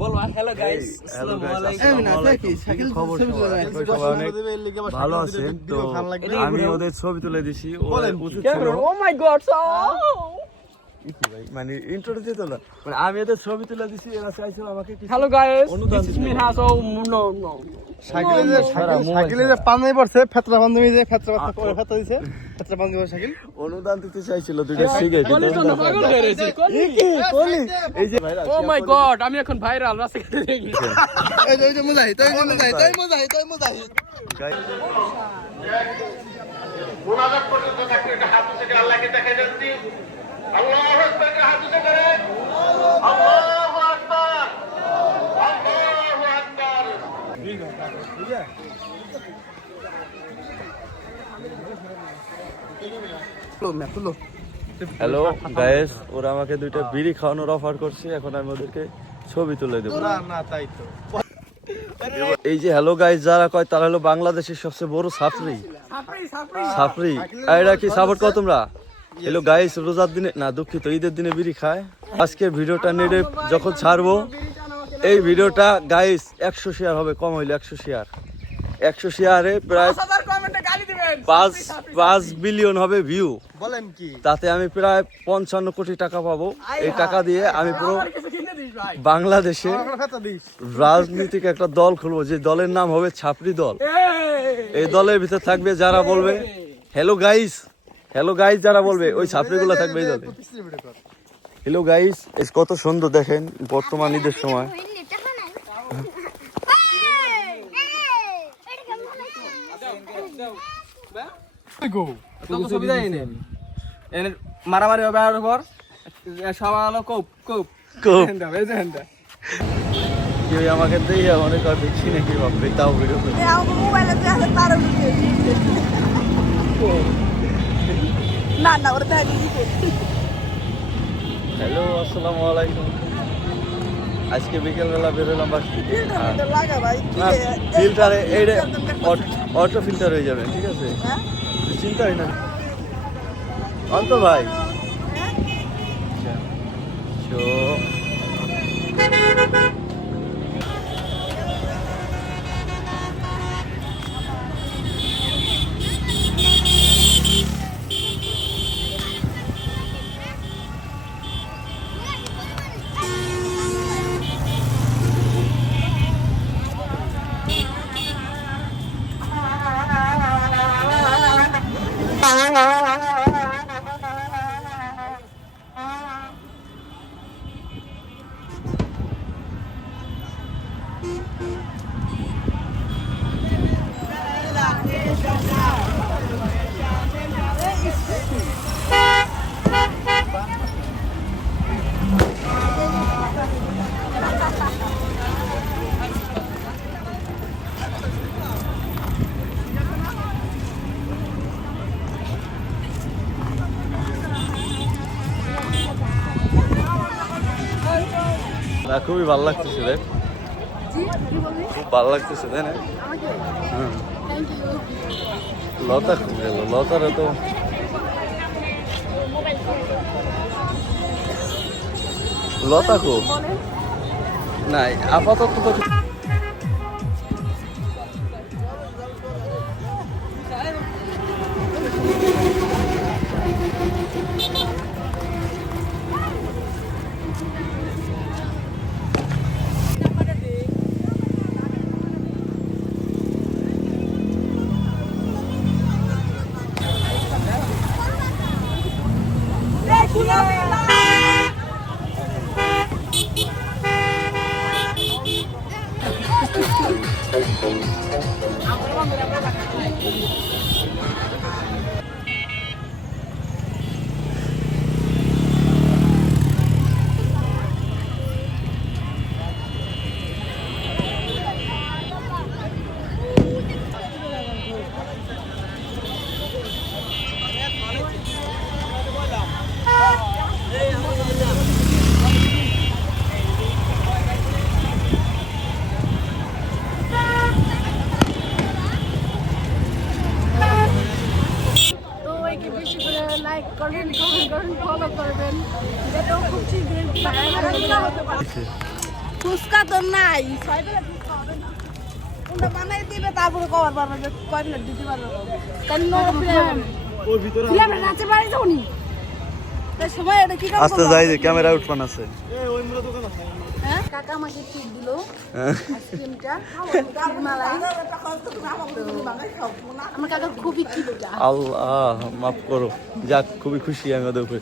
বলো hello guys, আসসালামু আলাইকুম। ভালো আছেন তো? আমি ওদের ছবি তুলে দিছি। ও মাই গড, মানে ইন্ট্রোটা দিত না, মানে আমি এদের ছবি তুলে দিছি, এরা চাইছিল আমাকে হ্যালো গাইস, অনুদান দিস ইজ দিতে। মিনহা। সো নো সাইকেলে যে পানি পড়ছে, ফেতরা বান্ধবী যে ফেতরা পরে ফেতরা দিছে, ফেতরা বান্ধবী সাইকেল অনুদান দিতে চাইছিল দুইটা সিগারেট। কলি তো না পাগল হয়ে গেছে। এই যে ভাইরা, ও মাই গড, আমি এখন ভাইরাল রাস্তায় দেখি। এই যে মুজাহিদ, মুজাহিদ মুনাজাত পর্যন্ত থাকতে একটা হাত উঠে আল্লাহকে দেখা যাচ্ছি। আল্লাহু আকবার, হাত উঠে করেন। আল্লাহু আকবার, আল্লাহু আকবার। হ্যালো গাইস, ওরা আমাকে দুইটা বিড়ি খাওয়ানোর অফার করছে, এখন আমি ওদেরকে ছবি তুলে দেবো। না তাই তো এই যে হ্যালো গাইস যারা কয় তারা হলো বাংলাদেশের সবচেয়ে বড় সাফরি। এরা কি সাপোর্ট করো তোমরা? হ্যালো গাইস, রোজার দিনে না, দুঃখিত, ঈদের দিনে বিড়ি খায়। আজকের ভিডিওটা নেটে যখন ছাড়বো, এই ভিডিওটা গাইস 100 শেয়ার হবে, কম হইলে 100 শেয়ার। 100 শেয়ারে প্রায় 5 বিলিয়ন হবে ভিউ। বলেন কি, তাতে আমি প্রায় 55 কোটি টাকা পাবো। এই টাকা দিয়ে আমি পুরো বাংলাদেশে রাজনৈতিক একটা দল খুলবো, যে দলের নাম হবে ছাপরি দল। এই দলের ভিতর থাকবে যারা বলবে হ্যালো গাইস, হ্যালো গাইস যারা বলবে, ওই ছাপরি গুলা থাকবে এই দলে। হ্যালো গাইস, কত সুন্দর দেখেন বর্তমান ঈদের সময়। মারামারি হবে আর পর সবাই হলো কোপ কোপ খুব এই কেউ আমাকে দিয়ে অনেক আর দেখছি নাকি ভাববে, তাও ভিডিও করি। হ্যালো, আসসালামু আলাইকুম। আজকে বিকেলবেলা বেরোলাম বাস থেকে। ফিল্টারে এইটা অটো ফিল্টার হয়ে যাবে, ঠিক আছে, চিন্তা হয় না অন্ত ভাই। তো না, খুবই ভালো লাগতেছে রে, খুব ভালো লাগতেছে, তাই না? হ্যাঁ, লতা খুব গেল, লতারা তো লতা খুব নাই আপাতত তো। ফুচকা তো নাই 6 প্লেট ফুচকা হবে না কোনটা বানাই দিবে তারপরে কভার পারবে যে কয় প্লেট দিতে পারবে কারণ ওর ভিতরে আমরা নাচে বাড়ি যাওনি তাই সময় এটা কি কাম আস্তে যাই যে ক্যামেরা উঠপান আছে এই ওই মুড়া দোকান আছে হ্যাঁ কাকা আমাকে ঠিক দিল আইসক্রিমটা আমার কাকা খুবই কিপটা আল্লাহ মাফ করো যাক খুবই খুশি আমি ওদের উপরে।